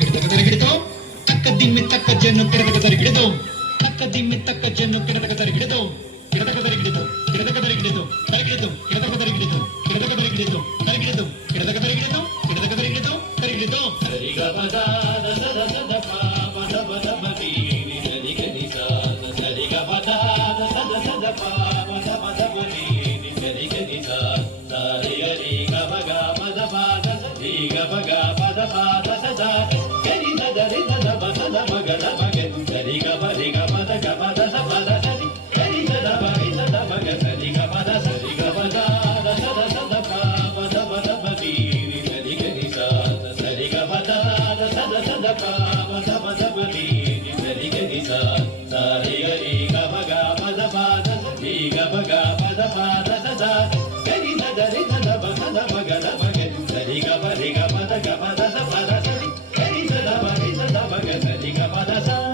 ಗಿಡದಗದರಿಗಿಡದೋ ತಕ್ಕ ದಿಮ್ಮಿ ತಕ್ಕ ಜನ್ನು ಗಿಡದಗದರಿಗಿಡದೋ ತಕ್ಕ ದಿಮ್ಮಿ ತಕ್ಕ ಜನ್ನು ಗಿಡದಗದರಿಗಿಡದೋ ಗಿಡದಗದರಿಗಿಡದೋ ಗಿಡದಗದರಿಗಿಡದೋ ಕರಿಗಿಡದೋ ಗಿಡದಗದರಿಗಿಡದೋ ಗಿಡದಗದರಿಗಿಡದೋ ಕರಿಗಿಡದೋ ಗಿಡದಗದರಿಗಿಡದೋ ಗಿಡದಗದರಿಗಿಡದೋ ಕರಿಗಿಡದೋ ಸರಿಗಮದ ಸದ ಸದ ಪಾಪ ದಬ ದಬ ನೀನಿ ಸರಿಗನಿಸ ಸರಿಗಮದ ಸದ ಸದ ಪಾಪ ದಬ ದಬ ನೀನಿ ಸರಿಗನಿಸ ಸರಿಗರಿ ಗಮಗ ಪದ ಪಾದ ಸರಿ ಗಮಗ ಪದ ಪಾದ ಸದ ಗರಿ ಸದರಿ ಸದ ಪದ ಮಗದ ಮಗ ಸರಿ ಗಮರಿ ಗಮದ ಗಮದ ಸಪದ ಸರಿ ಗರಿ ಸದ ಮರಿ ಸದ ಮಗ ಸರಿ ಗಮದ ಸರಿ ಗಮದ ಸದ ಸದ ಪಾಪ ದಬ ದಬ ನೀನಿ ಸರಿಗನಿಸ ಸರಿ ಗಮದ ಸದ ಸದ ಪಾಪ ದಬ ದಬ ನೀನಿ ಸರಿಗನಿಸ ಸರಿ ಗರಿ ಗಮಗ ಪದ ಪಾದ ಸರಿ ಗಮಗ ಪದ ಪಾದ ಸದ ಗರಿ ಸದರಿ ಸದ ಪದ ಮಗದ ಮಗ ಸರಿ ಗಮರಿ ಗಮದ ಗಮದ ಸಪದ ಸರಿ ಗರಿ ಸದ ಮರಿ ಸದ ಮಗ ಸರಿ ಗಮದ ಸ